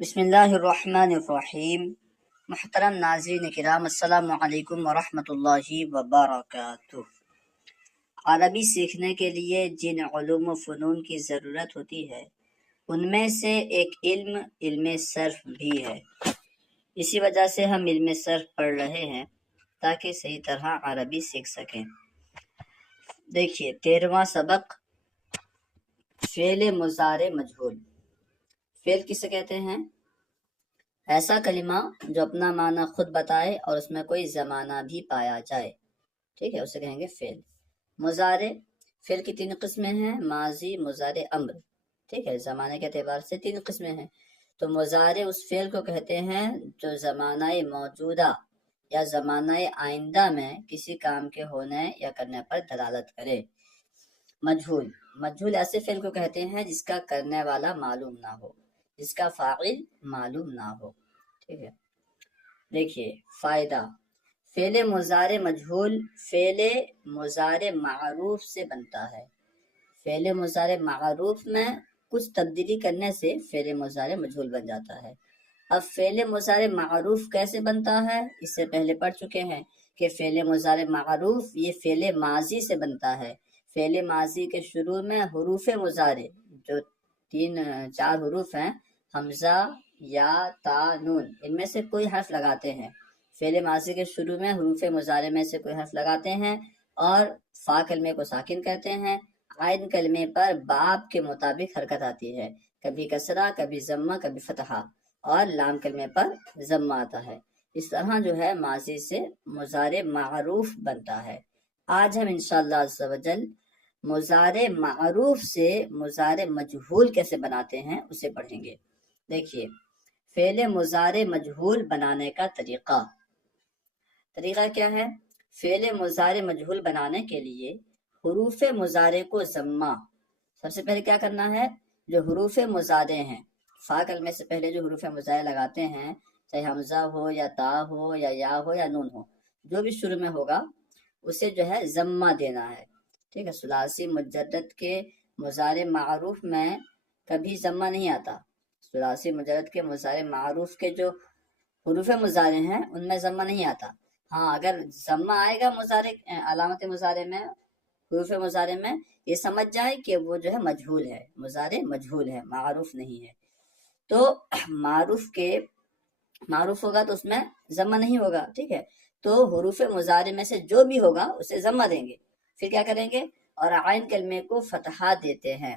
بسم اللہ الرحمن الرحیم۔ محترم ناظرین کرام، السلام علیکم ورحمۃ اللہ وبرکاتہ۔ عربی سیکھنے کے لیے جن علوم و فنون کی ضرورت ہوتی ہے ان میں سے ایک علم صرف بھی ہے۔ اسی وجہ سے ہم علم صرف پڑھ رہے ہیں تاکہ صحیح طرح عربی سیکھ سکیں۔ دیکھیے 13واں سبق، فعل مضارع مجہول۔ فعل کسے کہتے ہیں؟ ایسا کلمہ جو اپنا معنی خود بتائے اور اس میں کوئی زمانہ بھی پایا جائے، ٹھیک ہے، اسے کہیں گے فعل۔ مضارع، فعل کی 3 قسمیں ہیں، ماضی، مضارع، امر، ٹھیک ہے، زمانے کے اعتبار سے 3 قسمیں ہیں۔ تو مضارع اس فعل کو کہتے ہیں جو زمانہ موجودہ یا زمانہ آئندہ میں کسی کام کے ہونے یا کرنے پر دلالت کرے۔ مجہول، مجہول ایسے فعل کو کہتے ہیں جس کا کرنے والا معلوم نہ ہو، جس کا فاعل معلوم نہ ہو، ٹھیک ہے۔ دیکھیے فائدہ، فعل مضارع مجہول فعل مضارع معروف سے بنتا ہے۔ فعل مضارع معروف میں کچھ تبدیلی کرنے سے فعل مضارع مجہول بن جاتا ہے۔ اب فعل مضارع معروف کیسے بنتا ہے؟ اس سے پہلے پڑھ چکے ہیں کہ فعل مضارع معروف یہ فعل ماضی سے بنتا ہے۔ فعل ماضی کے شروع میں حروف مضارع جو 4 حروف ہیں، حمزہ، یا، تا، نون، ان میں سے کوئی حرف لگاتے ہیں۔ فعل ماضی کے شروع میں حروف مضارع میں سے کوئی حرف لگاتے ہیں اور فا کلمے کو ساکن کرتے ہیں۔ عین کلمے پر باب کے مطابق حرکت آتی ہے، کبھی کسرہ، کبھی ضمہ، کبھی فتحہ، اور لام کلمے پر ضمہ آتا ہے۔ اس طرح جو ہے ماضی سے مضارع معروف بنتا ہے۔ آج ہم انشاءاللہ عز و جل مضارع معروف سے مضارع مجہول کیسے بناتے ہیں اسے پڑھیں گے۔ دیکھیے فعل مضارع مجہول بنانے کا طریقہ کیا ہے؟ فعل مضارع مجہول بنانے کے لیے حروف مضارع کو ضمہ، سب سے پہلے کیا کرنا ہے؟ جو حروف مضارع ہیں، فا کلمے سے پہلے جو حروف مضارع لگاتے ہیں، چاہے حمزہ ہو یا تا ہو یا ہو یا نون ہو، جو بھی شروع میں ہوگا اسے جو ہے ضمہ دینا ہے، ٹھیک ہے۔ ثلاثی مجدد کے مضارع معروف میں کبھی ضمہ نہیں آتا۔ ثلاثی مجرد کے مضارع معروف کے جو حروف مضارع ہیں ان میں ضمہ نہیں آتا۔ ہاں اگر ضمہ آئے گا مضارع علامت مضارع میں، حروف مضارع میں، یہ سمجھ جائے کہ وہ جو ہے مجہول ہے، مضارع مجہول ہے، معروف نہیں ہے۔ تو معروف ہوگا تو اس میں ضمہ نہیں ہوگا، ٹھیک ہے۔ تو حروف مضارع میں سے جو بھی ہوگا اسے ضمہ دیں گے، پھر کیا کریں گے؟ اور عین کلمے کو فتحہ دیتے ہیں،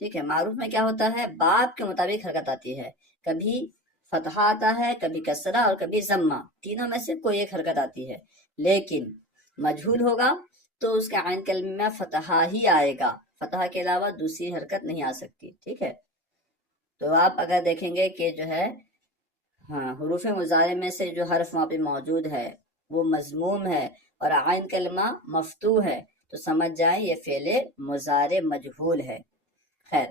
ٹھیک ہے۔ معروف میں کیا ہوتا ہے؟ باب کے مطابق حرکت آتی ہے، کبھی فتحہ آتا ہے، کبھی کسرہ اور کبھی ضمہ، تینوں میں سے کوئی ایک حرکت آتی ہے۔ لیکن مجہول ہوگا تو اس کے عین کلمے میں فتحہ ہی آئے گا، فتحہ کے علاوہ دوسری حرکت نہیں آ سکتی، ٹھیک ہے۔ تو آپ اگر دیکھیں گے کہ جو ہے حروف مضارع میں سے جو حرف وہاں پہ موجود ہے وہ مضموم ہے اور عین کلمہ مفتوح ہے تو سمجھ جائیں یہ فعل مضارع مجہول ہے۔ خیر،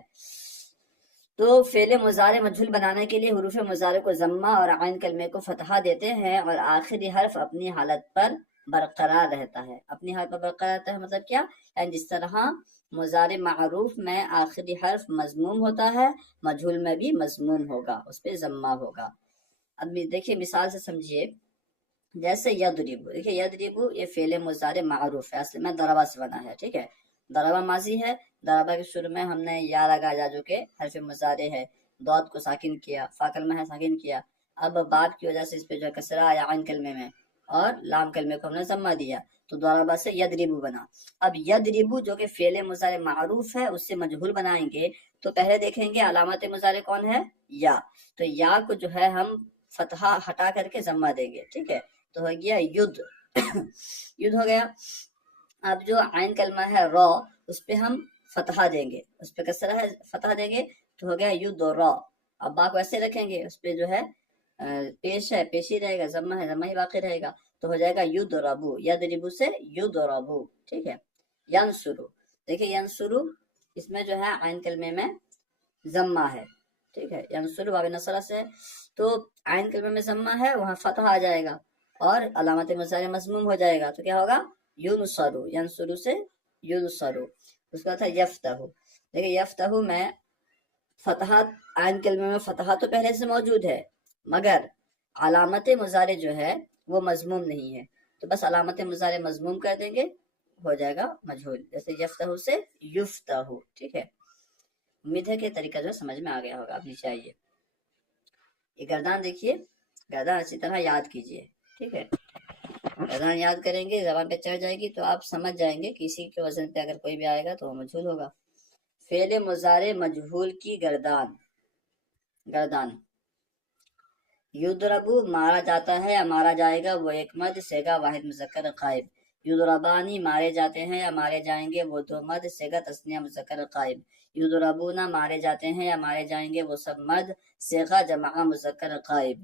تو فعل مضارع مجہول بنانے کے لیے حروف مضارع کو ضمہ اور عین کلمے کو فتحہ دیتے ہیں اور آخری حرف اپنی حالت پر برقرار رہتا ہے۔ اپنی حالت پر برقرار رہتا ہے مطلب کیا؟ یعنی جس طرح مضارع معروف میں آخری حرف مضموم ہوتا ہے، مجہول میں بھی مضموم ہوگا، اس پہ ضمہ ہوگا۔ اب دیکھیے مثال سے سمجھیے، جیسے یضرب، دیکھیے یضرب یہ فعل مضارع معروف ہے، اصل میں ضربہ سے بنا ہے، ٹھیک ہے۔ ضربہ ماضی ہے، ضربہ کے شروع میں ہم نے یا لگایا جو کہ حرف مضارع ہے، ضاد کو ساکن کیا، فا کلمہ ہے ساکن کیا، اب باب کی وجہ سے اس پہ جو ہے کسرہ یا عین کلمے میں اور لام کلمے کو ہم نے ضمہ دیا تو ضربہ سے یضرب بنا۔ اب یضرب جو کہ فعل مضارع معروف ہے اس سے مجہول بنائیں گے تو پہلے دیکھیں گے علامت مضارع کون ہے؟ یا، تو یا کو جو ہے ہم فتحہ ہٹا کر کے ضمہ دیں گے، ٹھیک ہے، تو ہو گیا ید ید ہو گیا۔ اب جو عین کلمہ ہے را، اس پہ ہم فتحہ دیں گے، اس پہ کسرہ ہے فتحہ دیں گے تو ہو گیا ید و را۔ اب با کو ایسے رکھیں گے، اس پہ جو ہے پیش ہے پیش ہی رہے گا، ضمہ ہے ضمہ ہی باقی رہے گا تو ہو جائے گا یضربو، یضربو سے یضربو، ٹھیک ہے۔ ینصرو، دیکھیں ینصرو اس میں جو ہے عین کلمے میں ضمہ ہے، ٹھیک ہے، ینصرو باب نصرہ سے، تو عین کلمے میں ضمہ ہے، وہاں فتح آ جائے گا اور علامت مضارع مضموم ہو جائے گا تو کیا ہوگا؟ ینصرو، ینصرو سے ینصرو۔ اس کا تھا یفتح، دیکھیں یفتح میں فتحات عین کلمے میں فتحہ تو پہلے سے موجود ہے، مگر علامت مضارع جو ہے وہ مضموم نہیں ہے، تو بس علامت مضارع مضموم کر دیں گے، ہو جائے گا مجہول، جیسے یفتح سے یفتح، ٹھیک ہے۔ امید ہے کہ طریقہ جو سمجھ میں آ گیا ہوگا۔ اب نیچے آئیے، یہ گردان دیکھیے، گردان اچھی طرح یاد کیجیے، ٹھیک ہے۔ گردان یاد کریں گے، زبان پہ چڑھ جائے گی تو آپ سمجھ جائیں گے، کسی کے وزن پہ اگر کوئی بھی آئے گا تو وہ مجہول ہوگا۔ فعل مضارع مجہول کی گردان، گردان یضربو مارا جاتا ہے یا مارا جائے گا، وہ ایک مرد صیغہ واحد مذکر غائب۔ یضربانی مارے جاتے ہیں یا مارے جائیں گے، وہ دو مرد صیغہ تثنیہ مذکر غائب۔ یضربون مارے جاتے ہیں یا مارے جائیں گے، وہ سب مرد صیغہ جمع مذکر غائب۔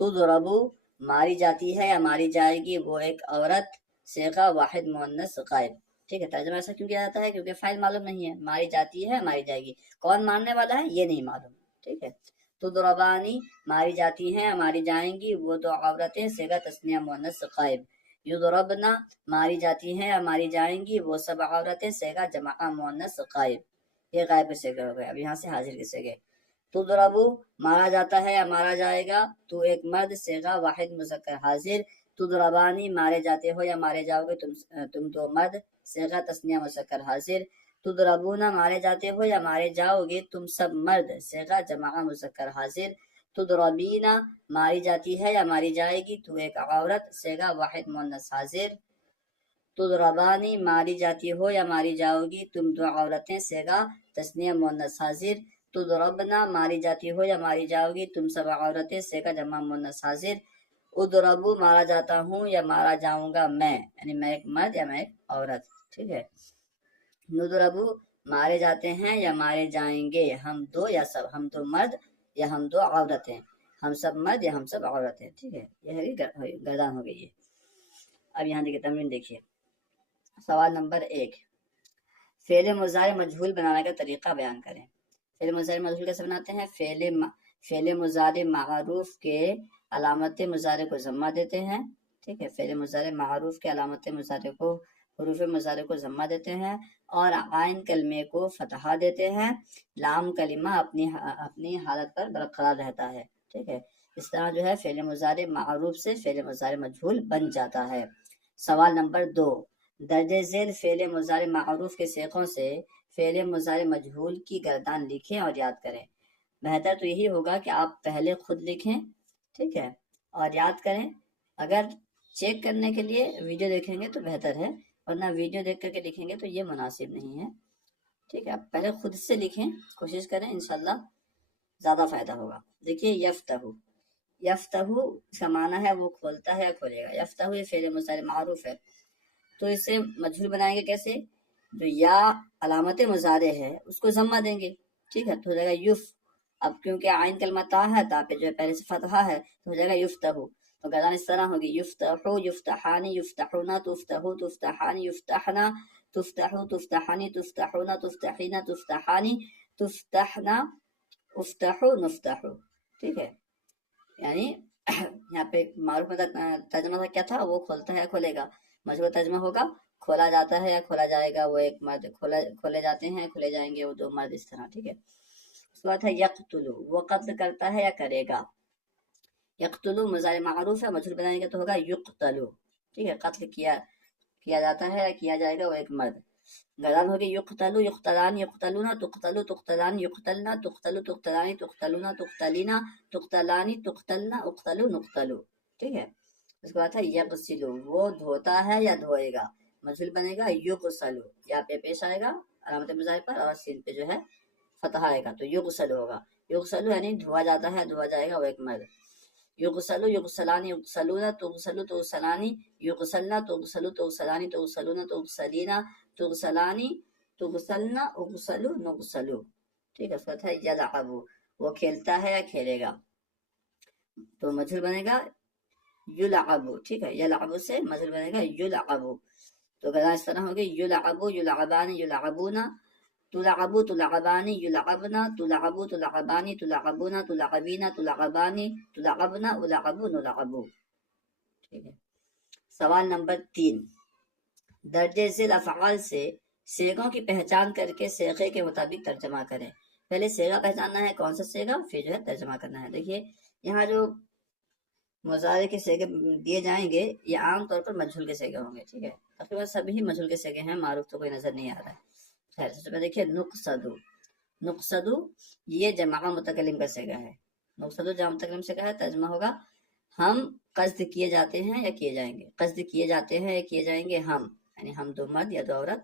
تضربو ماری جاتی ہے یا ماری جائے گی، وہ ایک عورت صیغہ واحد مؤنث غائب، ٹھیک ہے۔ ترجمہ ایسا کیوں کیا جاتا ہے؟ کیونکہ فاعل معلوم نہیں ہے، ماری جاتی ہے ماری جائے گی، کون مارنے والا ہے یہ نہیں معلوم، ٹھیک ہے۔ تضربانی ماری جاتی ہیں یا ماری جائیں گی، وہ دو عورتیں صیغہ تثنیہ مؤنث غائب۔ یضربنا ماری جاتی ہیں یا ماری جائیں گی، وہ سب عورتیں صیغہ جمع مؤنث غائب، یہ غائب کے صیغے ہو گئے۔ اب یہاں سے حاضر کے صیغے، تضربو مارا جاتا ہے یا مارا جائے گا، تو ایک مرد صیغہ واحد مذکر حاضر۔ تضربانی مارے جاتے ہو یا مارے جاؤ گے تم دو مرد صیغہ تثنیہ مذکر حاضر۔ تضربونا مارے جاتے ہو یا مارے جاؤ گے تم سب مرد صیغہ جمع مذکر حاضر۔ تضربینا ماری جاتی ہے یا ماری جائے گی، تو ایک عورت صیغہ واحد مؤنث حاضر۔ تضربانی ماری جاتی ہو یا ماری جاؤ گی تم دو عورتیں صیغہ تثنیہ مؤنث حاضر۔ تضربنا ماری جاتی ہو یا ماری جاؤ گی تم سب عورتیں صیغہ جمع مؤنث حاضر۔ اضربو مارا جاتا ہوں یا مارا جاؤں گا میں، یعنی میں ایک مرد یا میں ایک عورت، ٹھیک ہے۔ نضربو مارے جاتے ہیں یا مارے جائیں گے، ہم دو یا سب، ہم دو مرد یا ہم دو عورتیں، ہم سب مرد یا ہم سب عورتیں، ٹھیک ہے۔ یہ ہے گردان ہو گئی ہے۔ اب یہاں دیکھیے تمرین دیکھیے، سوال نمبر 1، فعل مضارع مجہول بنانے کا طریقہ بیان کریں۔ فعل مضارع مجہول کیسے بناتے ہیں؟ فعل مضارع معروف کے علامت مضارع کو ضمہ دیتے ہیں، ٹھیک ہے۔ فعل مضارع معروف کے علامت مضارع کو، حروف مضارع کو ضمہ دیتے ہیں، اور عین کلمے کو فتحہ دیتے ہیں، لام کلمہ اپنی حالت پر برقرار رہتا ہے، ٹھیک ہے۔ اس طرح جو ہے فعل مضارع معروف سے فعل مضارع مجہول بن جاتا ہے۔ سوال نمبر 2، درجہ ذیل فعل مضارع معروف کے صیغوں سے فعل مضارع مجہول کی گردان لکھیں اور یاد کریں۔ بہتر تو یہی ہوگا کہ آپ پہلے خود لکھیں، ٹھیک ہے، اور یاد کریں۔ اگر چیک کرنے کے لیے ویڈیو دیکھیں گے تو بہتر ہے، ورنہ ویڈیو دیکھ کر کے لکھیں گے تو یہ مناسب نہیں ہے، ٹھیک ہے۔ آپ پہلے خود سے لکھیں، کوشش کریں، انشاءاللہ زیادہ فائدہ ہوگا۔ دیکھیے یفتح، یفتح اس کا معنی ہے وہ کھولتا ہے یا کھولے گا۔ یفتح یہ فعل مضارع معروف ہے، تو اسے مجہول بنائیں گے کیسے؟ جو یا علامت مضارع ہے اس کو ضمہ دیں گے، ٹھیک ہے، تو ہو جائے گا یف۔ اب کیونکہ عین کلمہ تا ہے، تا پہ جو ہے پہلے سے فتحہ ہے، تو ہو جائے گا یفتح، تو گردان اس طرح ہوگی، یفتحو یفتحانی یفتحونا تفتحو تفتحانی یفتحنا تفتحو تفتحانی تفتحونا تفتحینا تفتحانی تفتحنا افتحو نفتحو، ٹھیک ہے۔ یعنی یہاں پہ معروف ترجمہ کیا تھا؟ وہ کھولتا ہے یا کھولے گا، مجہول ترجمہ ہوگا کھولا جاتا ہے یا کھولا جائے گا، وہ ایک مرد، کھولے جاتے ہیں کھولے جائیں گے وہ دو مرد، اس طرح، ٹھیک ہے۔ اس کے بعد ہے یقتلو، وہ قتل کرتا ہے یا کرے گا۔ یقتلو مضارع معروف ہے، مجہول بنائیں گے تو ہوگا یقتلو، ٹھیک ہے۔ قتل کیا جاتا ہے یا کیا جائے گا، وہ ایک مرد۔ گردان ہوگی یقتلو یقتلان یقتلونا تقتلو تقتلان یقتلنا تقتلو تقتلانی تقتلونا تقتلینا تقتلانی تقتلنا اقتلو نقتلو، ٹھیک ہے۔ اس کے بعد ہے یغسلو، وہ دھوتا ہے یا دھوئے گا، مجہول بنے گا یغسلو، یا پہ پیش آئے گا علامت مضارع پر، اور سین پہ جو ہے فتح آئے گا، تو یغسلو ہوگا۔ یغسلو یعنی دھوا جاتا ہے، دھوا جائے گا، وہ ایک مرد۔ یغسلو یغسلانی یغسلونا تغسلو تغسلانی یغسلنا تغسلو تغسلانی تغسلونا تغسلینا تغسلانی تغسلنا اغسلو نغسلو، ٹھیک ہے۔ اس کا ہے یلعبو، وہ کھیلتا ہے یا کھیلے گا، تو مجہول بنے گا یلعبو، ٹھیک ہے۔ یلعبو سے مجہول بنے گا یلعبو، تو گردان اس طرح ہوگی یلعبو یلعبانی یلعبونا تلعبو تلعبانی یلعبنا تلعبو تلعبانی تلعبونا تلعبینا تلعبانی تلعبنا العبو نلعبو، ٹھیک ہے۔ سوال نمبر 3، درجہ ذیل افعال سے صیغوں کی پہچان کر کے صیغے کے مطابق ترجمہ کریں۔ پہلے سیگا پہچاننا ہے کون سا سیگا، پھر جو ہے ترجمہ کرنا ہے۔ دیکھیے یہاں جو مضارع کے سیگے دیے جائیں گے یہ عام طور پر مجہول کے سیگے ہوں گے، ٹھیک ہے، تقریباً سبھی مجہول کے سیگے ہیں، معروف تو کوئی نظر نہیں آ رہا ہے۔ خیر سب سے پہلے دیکھیے نقصدو، نقصدو یہ جمع متکلم کا سیگا ہے، نقصدو جمع متکلم سے کا ہے، ترجمہ ہوگا ہم قصد کیے جاتے ہیں یا کیے جائیں گے، قصد کیے جاتے ہیں یا کیے جائیں گے ہم، یعنی ہم دو مرد یا دو عورت،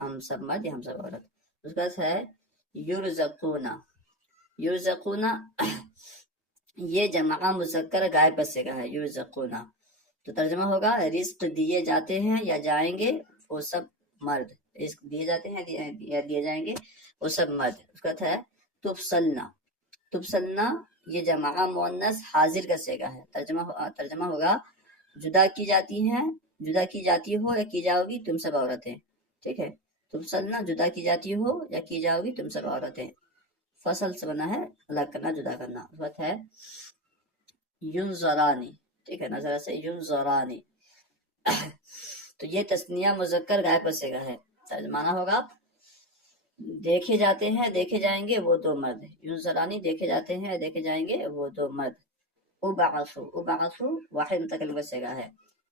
ہم سب مرد یا ہم سب عورت۔ اس کا ہے یرزقونا، یرزقونا یہ جمع مذکر غائب کا سیگا ہے، یرزقونا، تو ترجمہ ہوگا رزق دیے جاتے ہیں یا جائیں گے وہ سب مرد، رزق دیے جاتے ہیں یا دیے جائیں گے وہ سب مرد۔ اس کا ہے تبصلنا، تبصلنا یہ جمع مؤنث حاضر کا سیگا ہے، ترجمہ ہوگا جدا کی جاتی ہیں، جدا کی جاتی ہو یا کی جاؤ گی تم سب عورتیں، ٹھیک ہے، تبصلنا جدا کی جاتی ہو یا کی جاؤ گی تم سب عورتیں، فصل سے بنا ہے الگ کرنا، جدا کرنا۔ اس وقت ہے ینظرانی، ٹھیک ہے، نظر سے ینظرانی تو یہ تثنیہ مذکر غائب کا سیگا ہے، ترجمہ ہوگا دیکھے جاتے ہیں دیکھے جائیں گے وہ دو مرد، ینظرانی دیکھے جاتے ہیں دیکھے جائیں گے وہ دو مرد۔ ابعثو، ابعثو واحد متکلم کا سیگا ہے،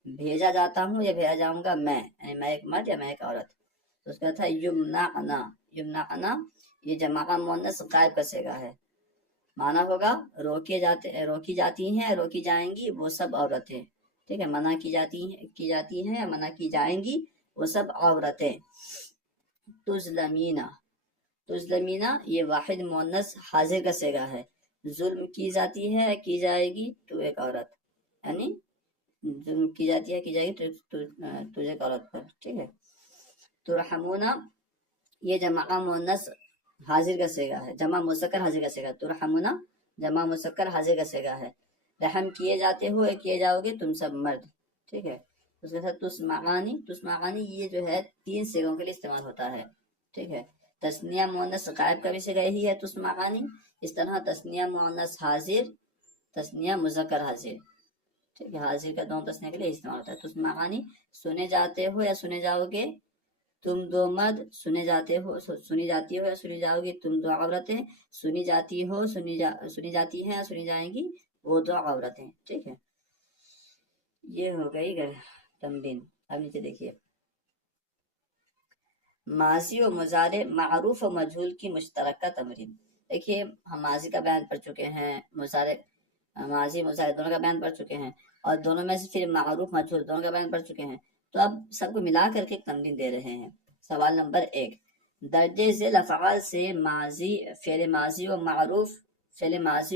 بھیجا جاتا ہوں یا بھیجا جاؤں گا میں، یعنی میں ایک مرد یا میں ایک عورت۔ تو اس کا تھا یمنعنا، یمنعنا یہ جمع مؤنث غائب کا سیگا ہے، معنی ہوگا روکی جاتی ہیں روکی جائیں گی وہ سب عورتیں، ٹھیک ہے، منع کی جاتی ہیں یا منع کی جائیں گی وہ سب عورتیں۔ تظلمینا، تظلمینا یہ واحد مؤنث حاضر کا سیگا ہے، ظلم کی جاتی ہے کی جائے گی تو ایک عورت، یعنی ظلم کی جاتی ہے کی جائے گی تو ایک عورت پر، ٹھیک ہے۔ ترحمونا یہ جمع مؤنث حاضر کا سیگا ہے، جمع مذکر حاضر کا سیگا، ترحمونا جمع مذکر حاضر کا سیگا ہے، رحم کیے جاتے ہو یا کیے جاؤ گے تم سب مرد، ٹھیک ہے۔ اس کے ساتھ تسمعانی، تسمعانی یہ جو ہے 3 سیگوں کے لیے استعمال ہوتا ہے، ٹھیک ہے، تثنیہ مؤنث غائب کا بھی سیگا یہی ہے تسمعانی، اس طرح تثنیہ مؤنث حاضر، تثنیہ مذکر حاضر، ٹھیک ہے، حاضر کا دونوں تثنیہ کے لیے استعمال ہوتا ہے۔ تسمعانی سنے جاتے ہو یا سنے جاؤ گے تم دو مرد، سنے جاتے ہو سنی جاتی ہو یا سنی جاؤ گی تم دو عورتیں، سنی جاتی ہو سنی جاتی ہیں یا سنی جائیں گی وہ دو عورتیں، ٹھیک ہے۔ یہ ہو گئی تمرین۔ اب نیچے دیکھیے ماضی و مضارع معروف و مجہول کی مشترکہ تمرین۔ دیکھیے ہم ماضی کا بیان پڑھ چکے ہیں، ماضی مضارع دونوں کا بیان پڑھ چکے ہیں، اور دونوں میں سے پھر معروف مجہول دونوں کا بیان پڑھ چکے ہیں، تو اب سب کو ملا کر کے ایک تمرین دے رہے ہیں۔ سوال نمبر 1، درجے ذیل افعال سے فعل ماضی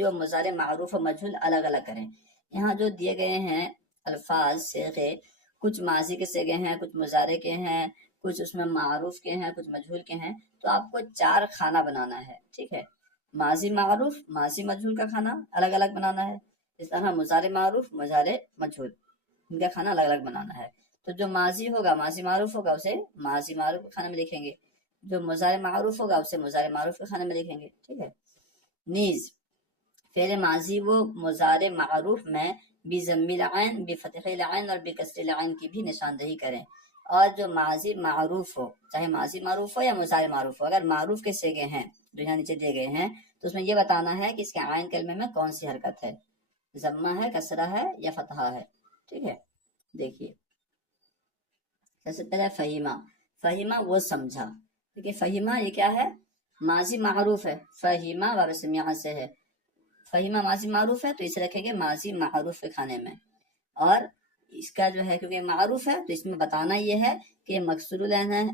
و مضارع معروف و مجہول الگ الگ کریں۔ یہاں جو دیے گئے ہیں الفاظ صیغے، کچھ ماضی کے صیغے ہیں، کچھ مضارع کے ہیں، کچھ اس میں معروف کے ہیں، کچھ مجہول کے ہیں، تو آپ کو 4 کھانا بنانا ہے، ٹھیک ہے، ماضی معروف ماضی مجہول کا کھانا الگ الگ بنانا ہے، اس طرح مضارع معروف مضارع مجہول ان کا کھانا الگ الگ بنانا ہے۔ تو جو ماضی ہوگا ماضی معروف ہوگا اسے ماضی معروف کے کھانے میں لکھیں گے، جو مضارع معروف ہوگا اسے مضارع معروف کے کھانے میں لکھیں گے، ٹھیک ہے۔ نیز فعل ماضی و مضارع معروف میں بضم العین، بفتح العین اور بکسر العین کی بھی نشاندہی کریں، اور جو ماضی معروف ہو، چاہے ماضی معروف ہو یا مضارع معروف ہو، اگر معروف کے صیغے ہیں جو یہاں نیچے دیے گئے ہیں تو اس میں یہ بتانا ہے کہ اس کے عین کلمے میں کون سی حرکت ہے، ضمہ ہے، کسرہ ہے یا فتحہ ہے، ٹھیک ہے۔ دیکھیے سب سے پہلے فہیمہ وہ سمجھا، دیکھیے فہیمہ یہ کیا ہے، ماضی معروف ہے، فہیمہ واو سمیعہ سے ہے، فہیمہ ماضی معروف ہے تو اسے رکھیں گے ماضی معروف کے کھانے میں، اور اس کا جو ہے کیونکہ معروف ہے تو اس میں بتانا یہ ہے کہ مکسور العین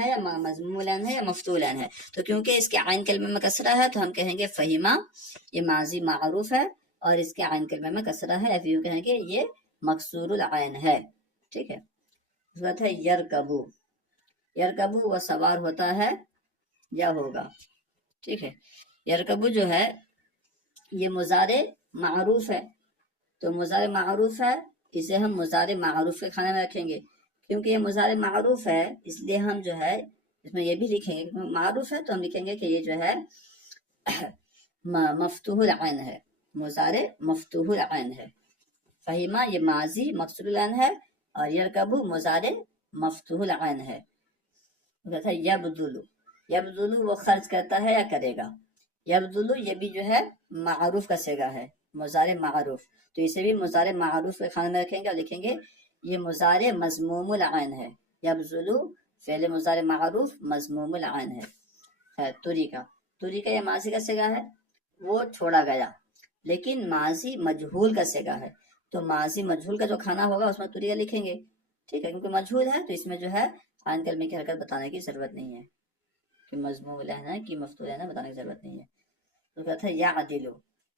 ہے یا مضموم العین ہے یا مفتوح العین ہے، تو کیونکہ اس کے عین کلمے میں کسرہ ہے تو ہم کہیں گے فہیمہ یہ ماضی معروف ہے اور اس کے عین کلمے میں کسرہ ہے، یا پھر یوں کہیں گے یہ مکسور العین ہے، ٹھیک ہے۔ اس بات ہے یرکبو، یرکبو وہ سوار ہوتا ہے یا ہوگا، ٹھیک ہے۔ یرکبو جو ہے یہ مضارع معروف ہے، تو مضارع معروف ہے اسے ہم مضارع معروف کے کھانے میں رکھیں گے، کیونکہ یہ مضارع معروف ہے اس لیے ہم جو ہے اس میں یہ بھی لکھیں گے، معروف ہے تو ہم لکھیں گے کہ یہ جو ہے مفتوح العین ہے، مضارع مفتوح العین ہے۔ فہیمہ یہ ماضی مکسور العین ہے اور یرکبو مضارع مفتوح العین ہے۔ یبذلو، یبذلو وہ خرچ کرتا ہے یا کرے گا، یبذلو یہ بھی جو ہے معروف کا صیغہ ہے، مضارع معروف، تو اسے بھی مضارع معروف کے خانے میں رکھیں گے اور لکھیں گے یہ مضارع مضموم العین ہے، یبذلو فعل مضارع معروف مضموم العین ہے۔ توری کا یہ ماضی کا صیغہ ہے، وہ چھوڑا گیا، لیکن ماضی مجہول کا صیغہ ہے، تو ماضی مجہول کا جو کھانا ہوگا اس میں توری کا لکھیں گے، ٹھیک ہے، کیونکہ مجہول ہے تو اس میں جو ہے عین کلمے کی حرکت بتانے کی ضرورت نہیں ہے، کہ مضموم العین ہے کہ مفتوح العین ہے بتانے کی ضرورت نہیں ہے۔ تو کہتا ہے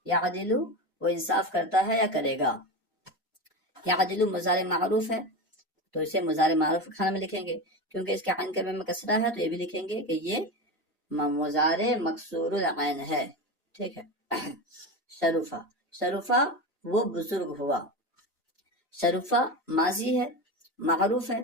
یا عدلو وہ انصاف کرتا ہے یا کرے گا، یا عدلو مضارع معروف ہے تو اسے مضارع معروف خانہ میں لکھیں گے، کیونکہ اس کے عین کلمے میں کسرہ ہے تو یہ بھی لکھیں گے کہ یہ مضارع مکسور العین ہے، ٹھیک ہے۔ شرفہ وہ بزرگ ہوا، شرفہ ماضی ہے معروف ہے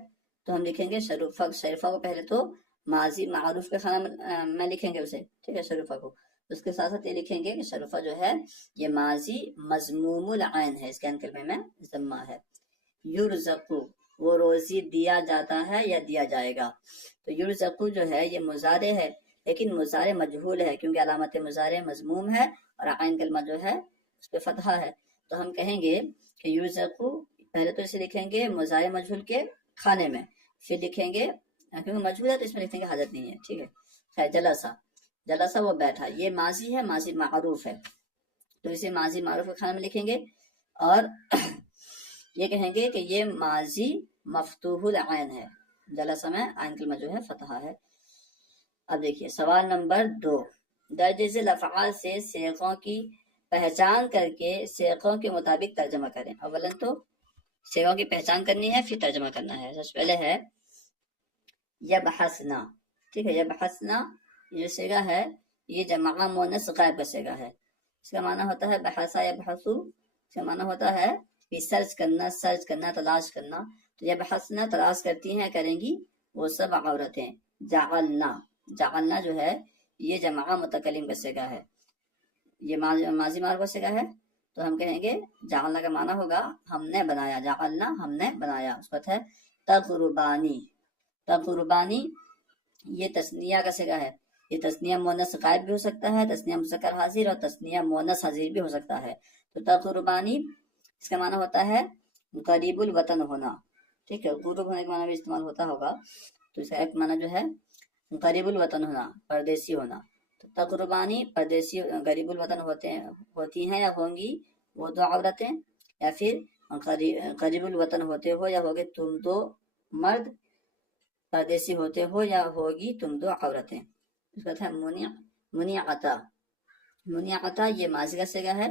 تو ہم لکھیں گے شرفہ کو پہلے تو ماضی معروف کے خانہ میں لکھیں گے اسے، ٹھیک ہے، شرفہ کو، اس کے ساتھ ساتھ یہ لکھیں گے کہ شرفہ جو ہے یہ ماضی مضموم العین ہے، اس کے عین کلمے میں ضمہ ہے۔ یرزقو وہ روزی دیا جاتا ہے یا دیا جائے گا، تو یرزقو جو ہے یہ مضارع ہے لیکن مضارع مجہول ہے کیونکہ علامت مضارع مضموم ہے اور عین کلمہ جو ہے اس پہ فتحہ ہے، تو ہم کہیں گے کہ یرزقو پہلے تو اسے لکھیں گے مضارع مجہول کے کھانے میں، پھر لکھیں گے کیونکہ مجہول ہے تو اس میں لکھنے کی حاجت نہیں ہے، ٹھیک ہے۔ خیر جلسہ وہ بیٹھا، یہ ماضی ہے، ماضی معروف ہے تو اسے ماضی معروف کے کھانے میں لکھیں گے اور یہ کہیں گے کہ یہ ماضی مفتوح العین ہے، جلسہ میں عین کلمہ جو ہے فتحہ ہے۔ اب دیکھیے سوال نمبر 2، درج ذیل افعال سے صیغوں کی پہچان کر کے صیغوں کے مطابق ترجمہ کریں۔ اولا تو صیغوں کی پہچان کرنی ہے پھر ترجمہ کرنا ہے۔ سب سے پہلے ہے یبحثنا، ٹھیک ہے، یبحثنا یہ صیغہ ہے یہ جمع مؤنث غائب کا صیغہ ہے، اس کا معنی ہوتا ہے بحثا یبحثو، اس کا معنی ہوتا ہے کہ سرچ کرنا تلاش کرنا، تو یبحثنا تلاش کرتی ہیں کریں گی وہ سب عورتیں۔ جعلنا جو ہے یہ جمع متکلم کا صیغہ ہے، یہ ماضی معروف کا صیغہ ہے تو ہم کہیں گے جعلنا کا معنی ہوگا ہم نے بنایا، جعلنا ہم نے بنایا۔ اس کا ہے تقربانی یہ تثنیہ کا صیغہ ہے، یہ تثنیہ مؤنث غائب بھی ہو سکتا ہے، تثنیہ مذکر حاضر اور تثنیہ مؤنث حاضر بھی ہو سکتا ہے، تو تقربانی اس کا معنی ہوتا ہے قریب الوطن ہونا، ٹھیک ہے، قرب ہونے کا معنی بھی استعمال ہوتا ہوگا، تو اس کا ایک معنی جو ہے قریب الوطن ہونا، پردیسی ہونا، تو تقربانی پردیسی قریب الوطن ہوتی ہیں یا ہوں گی وہ دو عورتیں، یا پھر قریب الوطن ہوتے ہو یا ہوگے تم دو مرد، پردیسی ہوتے ہو یا ہوگی تم دو عورتیں۔ اس کا تھا منیعتا یہ ماضی کا صیغہ ہے،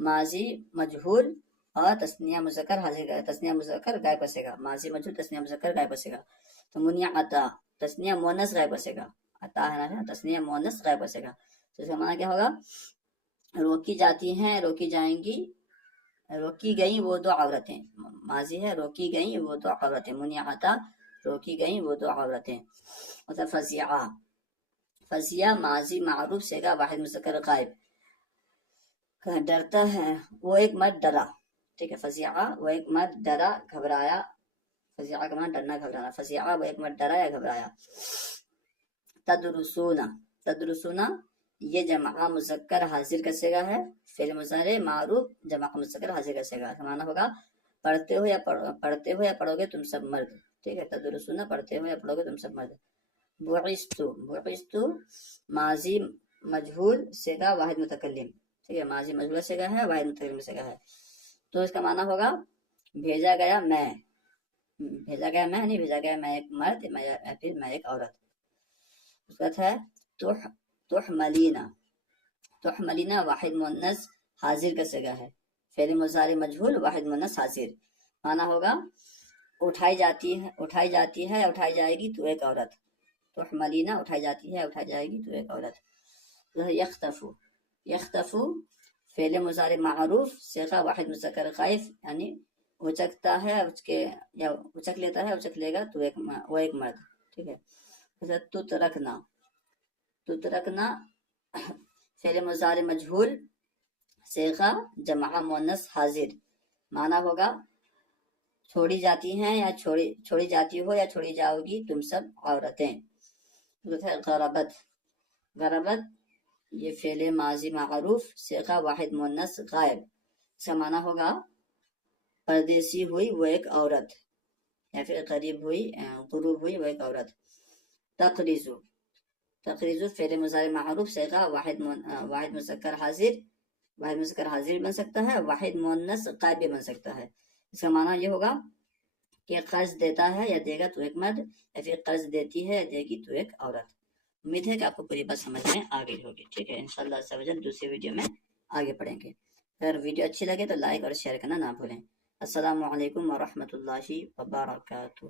ماضی مجہول اور تثنیہ مذکر حاضر کا، تثنیہ مذکر غائب کا صیغہ، ماضی مجہول تثنیہ مذکر غائب کا صیغہ، تو منیعتا تثنیہ مؤنث غائب کا صیغہ، عطا ہے نا، تثنیہ مؤنث غائب کا صیغہ، تو اس کا معنی کیا ہوگا روکی جاتی ہیں، روکی جائیں گی، روکی گئیں وہ دو عورتیں، ماضی ہے روکی گئیں وہ دو عورتیں، منیعتا روکی گئیں وہ دو عورتیں۔ مطلب فزیہ ماضی معروف صیغہ واحد مذکر غائب، ڈرتا ہے وہ ایک مرد ڈرا، ٹھیک ہے، فزیہ وہ ایک مرد ڈرا گھبرایا، فزیہ کا معنی ڈرنا گھبرانا، فزیہ وہ ایک مرد ڈرا یا گھبرایا۔ تدرسونا یہ جمع مذکر حاضر کا صیغہ ہے، فعل مضارع معروف جمع مذکر حاضر کا صیغہ، کا معنی ہوگا پڑھتے ہو یا پڑھو گے تم سب مرد، ٹھیک ہے، تدرسونا پڑھتے ہو یا پڑھو گے تم سب مرد۔ بعثتو ماضی مجہول صیغہ واحد متکلم، ٹھیک ہے، ماضی مجہول صیغہ ہے واحد متکلم صیغہ ہے، تو اس کا معنی ہوگا بھیجا گیا میں نہیں بھیجا گیا میں ایک مرد یا پھر میں ایک عورت۔ اس کا ہے تحملینا واحد مؤنث حاضر کا صیغہ ہے، فعل مضارع مجہول واحد مؤنث حاضر، معنی ہوگا اٹھائی جاتی ہے اٹھائی جائے گی تو ایک عورت، تحملینا اٹھائی جاتی ہے اٹھائی جائے گی تو ایک عورت۔ یختفو فعل مضارع معروف صیغہ واحد مذکر غائب، یعنی اچکتا ہے یا اچک لیتا ہے اچک لے گا تو وہ ایک مرد، ٹھیک ہے۔ تترکنا فعل مضارع مجہول صیغہ جمع مؤنث حاضر، معنی ہوگا چھوڑی جاتی ہیں یا چھوڑی جاتی ہو یا چھوڑی جاؤ گی تم سب عورتیں۔ غربت یہ فعل ماضی معروف صیغہ واحد مؤنث غائب، اس کا معنی ہوگا پردیسی ہوئی وہ ایک عورت، یا پھر قریب ہوئی غروب ہوئی وہ ایک عورت۔ تقریضو، تقریضو فعل مضارع معروف صیغہ واحد مذکر حاضر، واحد مذکر حاضر بن سکتا ہے، واحد مؤنث غائب بھی بن سکتا ہے۔ اس کا معنی یہ ہوگا کہ قرض دیتا ہے یا دے گا تو ایک مرد، یا پھر قرض دیتی ہے یا دے گی تو ایک عورت۔ امید ہے کہ آپ کو پوری بات سمجھ میں آ گئی ہوگی، ٹھیک ہے۔ انشاءاللہ عز و جل دوسری ویڈیو میں آگے پڑھیں گے۔ اگر ویڈیو اچھی لگے تو لائک اور شیئر کرنا نہ بھولیں۔ السلام علیکم ورحمۃ اللہ وبرکاتہ۔